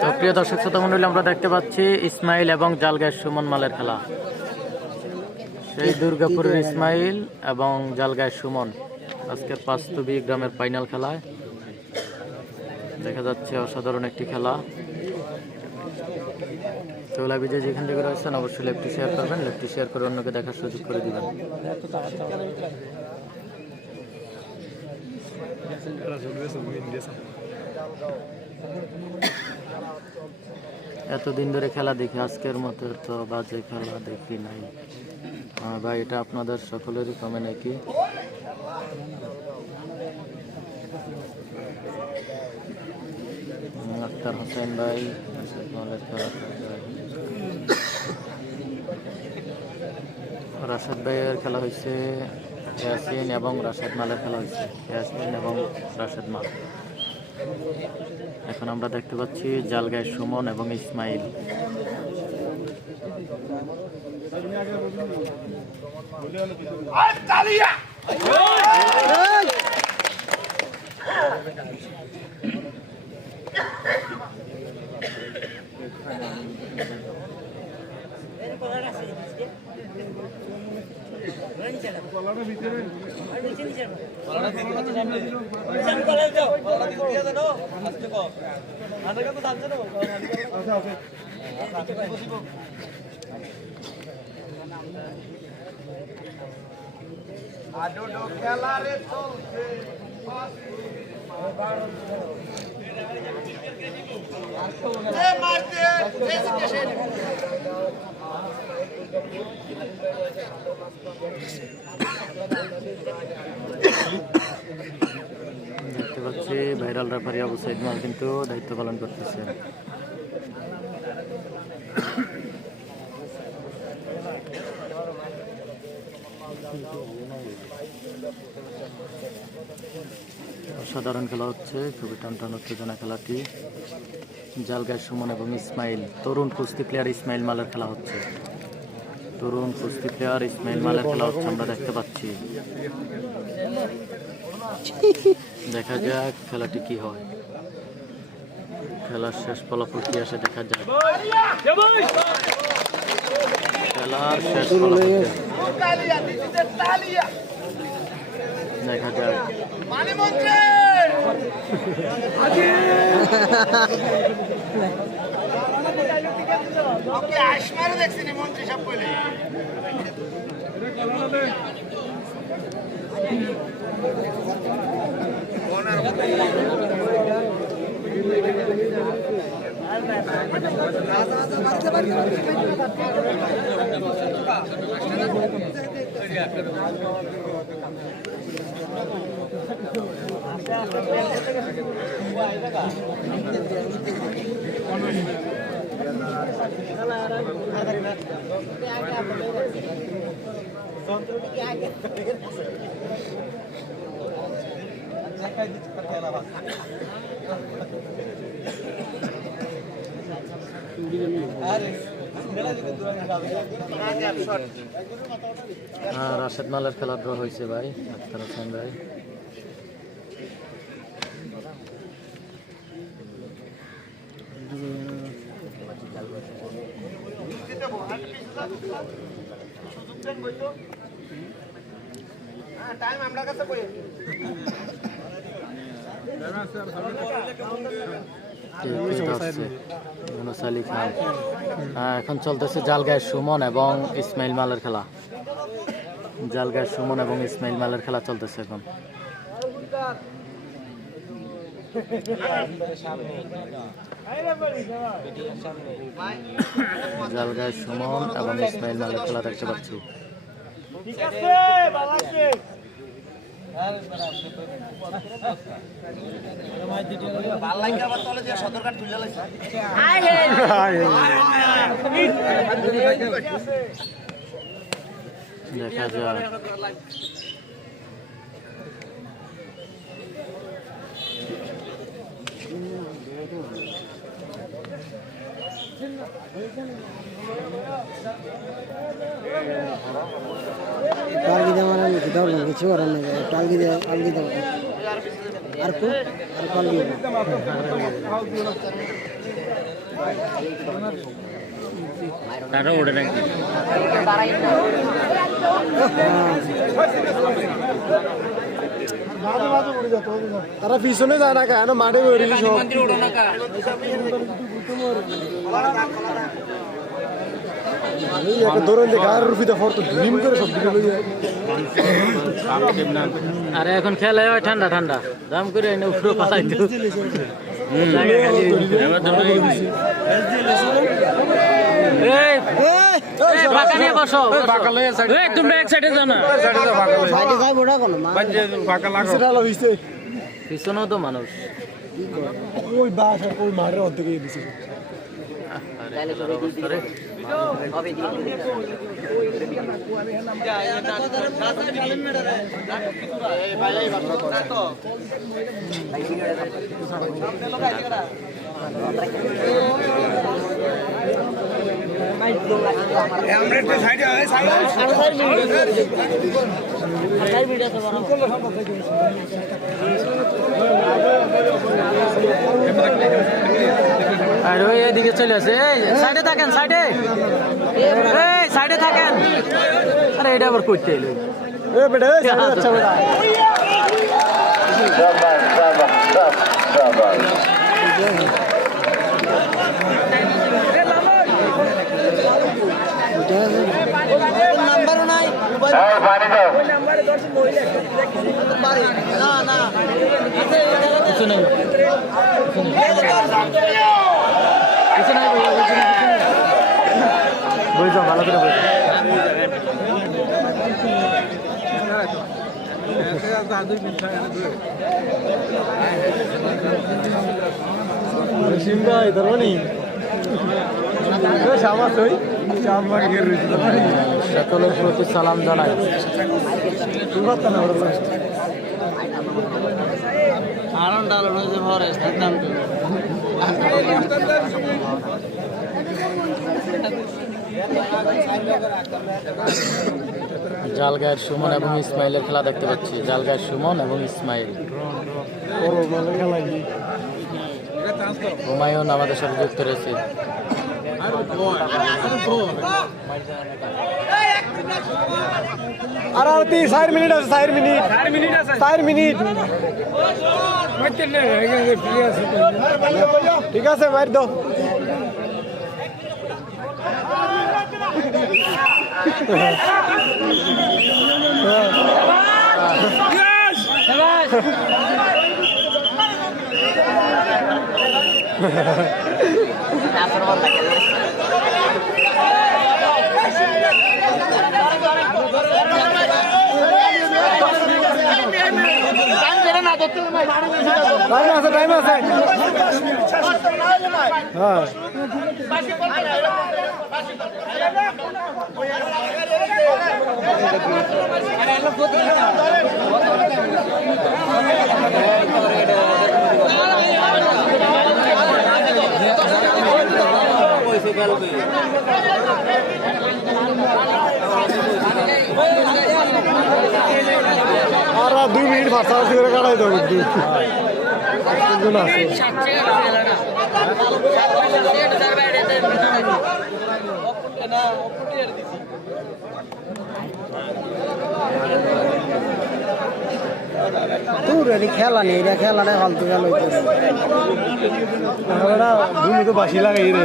তো প্রিয় দর্শক শ্রোতা মণ্ডলী, আমরা দেখতে পাচ্ছি ইসমাইল এবং জালগাঁয়ের সুমন মালের খেলা। সেই দুর্গাপুরের ইসমাইল এবং জালগাঁয়ের সুমন আজকের পাঁচতুবি গ্রামের ফাইনাল খেলায় দেখা যাচ্ছে অসাধারণ একটি খেলা। তো লাইভে যেখান থেকে রয়েছেন অবশ্যই লাইভটি শেয়ার করবেন, লাইভটি শেয়ার করে অন্যকে দেখার সুযোগ করে দিবেন। এতদিন ধরে খেলা দেখি, আজকের মতো তো বাজে খেলা দেখি নাই। হ্যাঁ ভাই, এটা আপনাদের সকলেরই কমে নাকি? আক্তার হোসেন ভাই রাশেদ ভাইয়ের খেলা হয়েছে, ইয়াসিন এবং রাশেদ মালের খেলা হয়েছে, ইয়াসিন এবং রাশেদ মাল। এখন আমরা দেখতে পাচ্ছি জালগাঁয়ের সুমন এবং ইসমাইল। দেখতে পাচ্ছি ভাইরাল রেফারি আবু সাইদ মাল কিন্তু দায়িত্ব পালন করতেছে। অসাধারণ খেলা হচ্ছে, খুবই টানটান উত্তেজনা খেলাটি। জালগাঁয়ের সুমন এবং ইসমাইল, তরুণ কুস্তি প্লেয়ার ইসমাইল মালের খেলা হচ্ছে। তরুণ কুস্তি প্লেয়ার ইসমাইল মালের খেলা হচ্ছে আমরা দেখতে পাচ্ছি। দেখা যাক খেলাটি কি হয়, খেলার শেষ ফলাফল কি আসে দেখা যাক। খেলার শেষ ফলাফল দেখা যাক। রাশেদ মালের খেলা ড্র হয়েছে ভাই, আক্তার হোসেন ভাই। এখন চলতেছে জালগাঁয়ের সুমন এবং ইসমাইল মালের খেলা। জালগাঁয়ের সুমন এবং ইসমাইল মালের খেলা চলতেছে এখন। জালগাঁয়ের সুমন এবং ইসমাইল মালের খেলা দেখতে পাচ্ছি। দেখা যাক। টার্গেট আমার কিছু করার নেই, টার্গেট তারা ওড়ে নাকি তারা পিছনে যায় না কেন মাঠে বেরিয়ে সব ধরেন দেখে আর রুফিতে ফটো ড্রিম করে সব দিকে লইয়া আরে এখন খেলা হয় ঠান্ডা ঠান্ডা দাম করে এনে উপরে পালাই তো বাঁকা নিয়ে বসো তোমরা এক সাইডে যাও না পিছনেও তো মানুষ ওই বাস আর ওই মাঠের অর্ধেক দিছে আর ওই এদিকে চলে আসে সাইডে থাকেন সাইডে সাইডে থাকেন আরে এটা আবার করতে এলো বেটা আচ্ছা বেটা নাম্বারও নাই কিছু নেই বইছো ভালো করে বইছো সিমরা ইধর বনি শাবাশ ওই চাম্বার গের রইছে সকলের প্রতি সালাম জানাই তুবাত না ওরা আনন্দ আলো নজর হরে থাকতাম তো জালগায়ের সুমন এবং ইসমাইলের খেলা দেখতে পাচ্ছি জালগায়ের সুমন এবং ইসমাইল হুমায়ুন আমাদের সাথে যুক্ত রয়েছে আর 4 মিনিট আছে 4 মিনিট 4 মিনিট ঠিক আছে মার দাও টাইম আছে হ্যাঁ আর 2 মিনিট ভাষা করে কাটাই দেবো খেলা নেই এটা খেলাটা ফালতু খেলা হইতেছে তো বাসি লাগাই রে